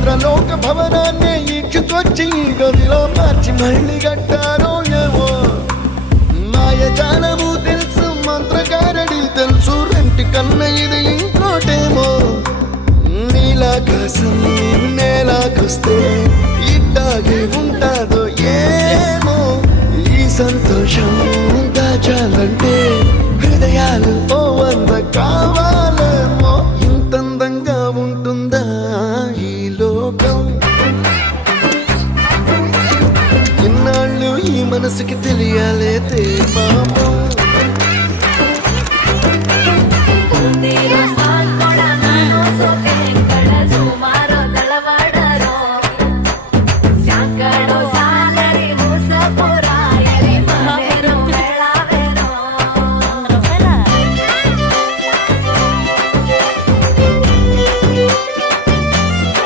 చంద్రలోక భవనాన్ని ఈడ్చుకొచ్చి గదిలో మార్చి మళ్ళీ కట్టారో ఏమో మాయజాలము తెలుసు మంత్రగారడి తెలుసు రెంటి కన్న ఇది ఇంకోటేమో నీలాకాశం నేలాకొస్తే ఇట్టాగే ఉంటాదో ఏమో ఈ సంతోషం దాచాలంటే హృదయాలు ఓ వంద కావాలేమో ఇంతందంగా ఉంటుందా ఈ లోకం ఇన్నాళ్ళు ఈ మనసుకి తెలియాలేదే పాపం